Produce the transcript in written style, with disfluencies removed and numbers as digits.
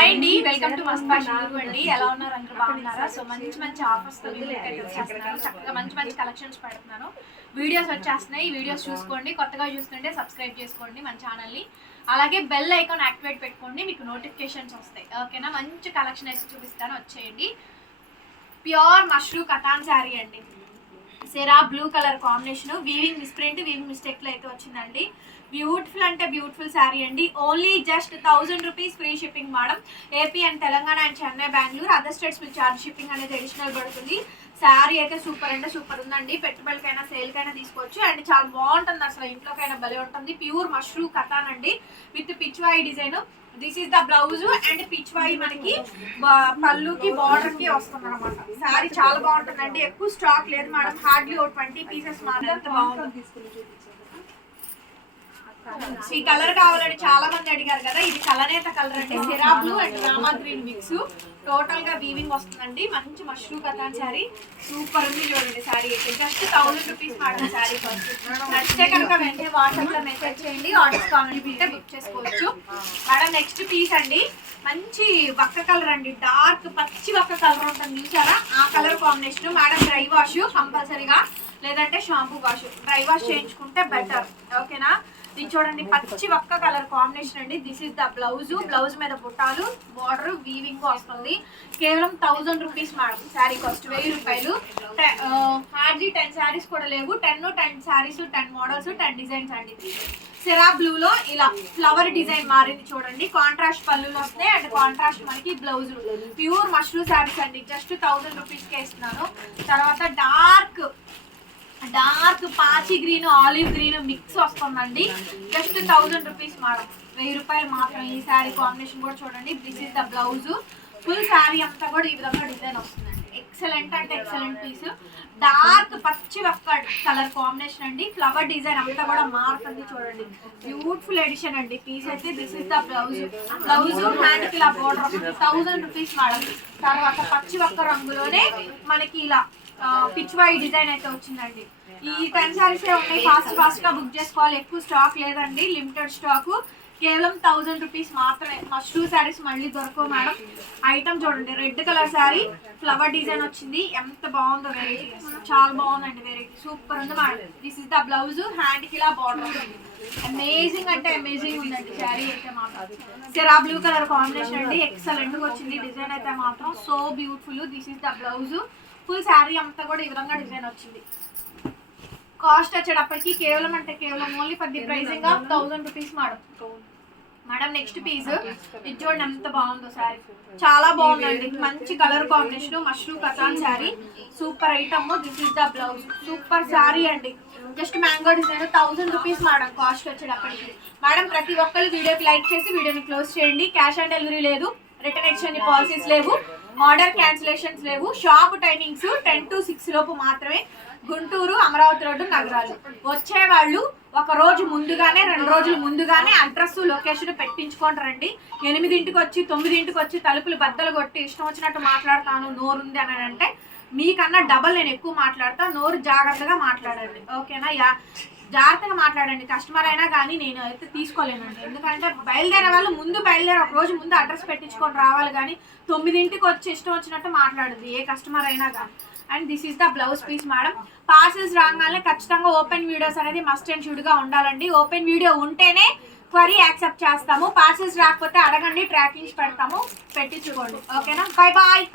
Hi అండి, welcome to మస్త్ fashion అండి. ఎలా ఉన్నారు? అందరూ బాగున్నారా? సో మంచి మంచి ఆఫర్స్ తో చక్కగా మంచి కలెక్షన్స్ పెడుతున్నాను. వీడియోస్ వచ్చేస్తున్నాయి. ఈ వీడియోస్ చూసుకోండి. కొత్తగా చూస్తుంటే సబ్స్క్రైబ్ చేసుకోండి మన ఛానల్ ని. అలాగే బెల్ ఐకాన్ యాక్టివేట్ పెట్టుకోండి, మీకు నోటిఫికేషన్స్ వస్తాయి. ఓకేనా? మంచి కలెక్షన్ అయితే చూపిస్తాను, వచ్చేయండి. ప్యూర్ మష్రూ కటాన్ శారీ అండి. సెరా blue colour combination, weaving misprint, weaving mistake లో అయితే వచ్చిందండి. బ్యూటిఫుల్ అంటే బ్యూటిఫుల్ శారీ అండి. Only just 1000 rupees free shipping madam. AP and Telangana and Chennai, Bengaluru, other states మీకు ఛార్జ్ షిప్పింగ్ అనేది అడిషనల్ పడుతుంది. శారీ అయితే సూపర్ అంటే సూపర్ ఉందండి. పెట్టుబడికైనా సేల్కైనా తీసుకోవచ్చు అండ్ చాలా బాగుంటుంది. అసలు ఇంట్లోకైనా భలే ఉంటుంది. ప్యూర్ మష్రూ కటాన్ అండి with Pichwai design. This is the blouse and Pichwai మనకి పళ్ళుకి బార్డర్ కి వస్తుంది అనమాట. శారీ చాలా బాగుంటుందండి. ఎక్కువ స్టాక్ లేదు మేడం, హార్డ్లీ 20 పీసెస్ మాత్రం. బాగుంటుంది. ఈ కలర్ కావాలని చాలా మంది అడిగారు కదా, ఇది కలనేత కలర్ అండి. సెరా బ్లూ అండ్ రామా గ్రీన్ మిక్స్. టోటల్ గా వీవింగ్ వస్తుందండి. మంచి మష్రూ కటాన్ శారీ సూపర్ ఉంది. చూడండి శారీ అయితే జస్ట్ 1000 రూపీస్ మేడం. శారీ నచ్చితే కనుక వెంటనే వాట్సాప్ లో మెసేజ్ చేయండి. ఆర్డర్స్ కావాలంటే బుక్ చేసుకోవచ్చు మేడం. నెక్స్ట్ పీస్ అండి, మంచి వక్క కలర్ అండి. డార్క్ పచ్చి వక్క కలర్ ఉంటుంది చూసారా, ఆ colour combination madam. Dry wash కంపల్సరీగా, లేదంటే షాంపూ వాష్. డ్రై వాష్ చేయించుకుంటే బెటర్. ఓకేనా? ఇది చూడండి, పచ్చి వక్క కలర్ కాంబినేషన్ అండి. This is the blouse. Blouse మీద బుట్టాలు, బార్డర్, వీవింగ్ వస్తుంది. కేవలం 1000 రూపీస్ మేడం. శారీ కాస్ట్ 1000 రూపాయలు. హార్డ్లీ 10 శారీస్ కూడా లేవు. 10 శారీస్, 10 మోడల్స్, 10 డిజైన్స్ అండి. సెరా బ్లూ లో ఇలా ఫ్లవర్ డిజైన్ మారింది చూడండి. కాంట్రాస్ట్ పళ్ళులు వస్తాయి అండ్ కాంట్రాస్ట్ మనకి బ్లౌజ్. ప్యూర్ మష్రూ శారీస్ అండి. జస్ట్ 1000 రూపీస్ కే ఇస్తున్నాను. తర్వాత డార్క్ పాచి గ్రీన్, ఆలివ్ గ్రీన్ మిక్స్ వస్తుందండి. Just 1000 rupees madam. 1000 రూపాయలు మాత్రం. ఈ శారీ కాంబినేషన్ కూడా చూడండి. This is the blouse. Full sari అంతా కూడా ఈ విధంగా డిజైన్ వస్తుందండి. ఎక్సలెంట్ అంటే ఎక్సలెంట్ పీస్. డార్క్ పచ్చి ఒక్క కలర్ కాంబినేషన్ అండి. ఫ్లవర్ డిజైన్ అంతా కూడా మారుతుంది చూడండి. బ్యూటిఫుల్ ఎడిషన్ అండి పీస్ అయితే. This is the blouse. Hand కి ఇలా బోర్డర్ 1000 రూపీస్ మేడం. తర్వాత పచ్చి ఒక్క రంగులోనే మనకి ఇలా పిచ్వాయి డిజైన్ అయితే వచ్చిందండి. ఈ 10 శారీస్ ఉన్నాయి. ఫాస్ట్ గా బుక్ చేసుకోవాలి. ఎక్కువ స్టాక్ లేదండి, లిమిటెడ్ స్టాక్. కేవలం 1000 రూపీస్ మాత్రమే. మష్రూ శారీస్ మళ్ళీ దొరకవు మేడం. ఐటమ్ చూడండి, red colour sari, flower design వచ్చింది. ఎంత బాగుందో వెరైటీ, చాలా బాగుందండి వెరైటీ. సూపర్ ఉంది madam. This is the blouse. Hand కి ఇలా బార్డర్ ఉంది. అమేజింగ్ అంటే అమేజింగ్ ఉందండి శారీ అయితే మాత్రం. సెరా బ్లూ కలర్ కాంబినేషన్ అండి. ఎక్సలెంట్ గా వచ్చింది డిజైన్ అయితే మాత్రం. So beautiful. This is the blouse. Full sari అంతా కూడా ఈ విధంగా డిజైన్ వచ్చింది. కాస్ట్ వచ్చేటప్పటికి కేవలం only for the pricing of 1000 rupees madam. Next piece ఇది చూడండి, ఎంత బాగుందో శారీ. చాలా బాగుందండి. మంచి కలర్ కాంబినేషన్, మష్రూ cotton sari. Super item. This is the blouse. Super sari అండి. Just mango design 1000 rupees madam. Cost వచ్చేటప్పటికి మేడం ప్రతి ఒక్కరు వీడియోకి లైక్ చేసి వీడియోని క్లోజ్ చేయండి. క్యాష్ ఆన్ డెలివరీ లేదు, రిటర్న్ ఎక్స్చేంజ్ పాలసీస్ లేవు, ఆర్డర్ క్యాన్సిలేషన్స్ లేవు. షాప్ టైమింగ్స్ 10 to 6 లోపు మాత్రమే. గుంటూరు, అమరావతి రోడ్డు, నగరాలు. వచ్చేవాళ్ళు ఒక రోజు ముందుగానే, 2 రోజులు ముందుగానే అడ్రస్, లొకేషన్ పెట్టించుకొని రండి. 8ంటికి వచ్చి 9ంటికి వచ్చి తలుపులు బద్దలు కొట్టి ఇష్టం వచ్చినట్టు మాట్లాడతాను, నోరుంది అని అంటే మీకన్నా డబల్ నేను ఎక్కువ మాట్లాడతా. నోరు జాగ్రత్తగా మాట్లాడండి. ఓకేనా? జాగ్రత్తగా మాట్లాడండి. కస్టమర్ అయినా కానీ నేను అయితే తీసుకోలేనండి. ఎందుకంటే బయలుదేరే వాళ్ళు ముందు బయలుదేరి ఒక రోజు ముందు అడ్రస్ పెట్టించుకొని రావాలి, కానీ 9ంటికి వచ్చి ఇష్టం వచ్చినట్టు మాట్లాడదు ఏ కస్టమర్ అయినా కానీ. And this is the blouse piece madam. Parcels రాగానే ఖచ్చితంగా ఓపెన్ వీడియోస్ అనేది మస్ట్ అండ్ షుడ్గా ఉండాలండి. ఓపెన్ వీడియో ఉంటేనే క్వరీ యాక్సెప్ట్ చేస్తాము. పార్సల్స్ రాకపోతే అడగండి, ట్రాకింగ్స్ పెడతాము, పెట్టించుకోండి. ఓకేనా? Bye bye.